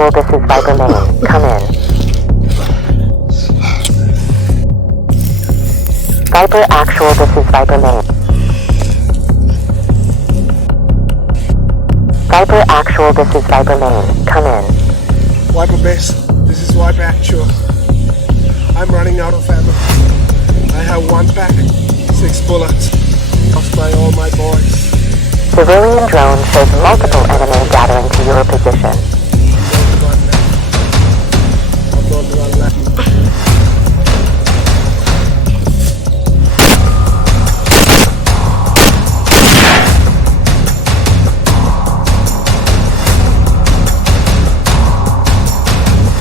Actual, this is Viper Main. Come in. Viper Actual, this is Viper Main. Viper Actual, this is Viper Main. Come in. Viper Base, this is Viper Actual. I'm running out of ammo. I have 1 pack, 6 bullets. Lost by all my boys. Civilian drone shows multiple enemy gathering to your position.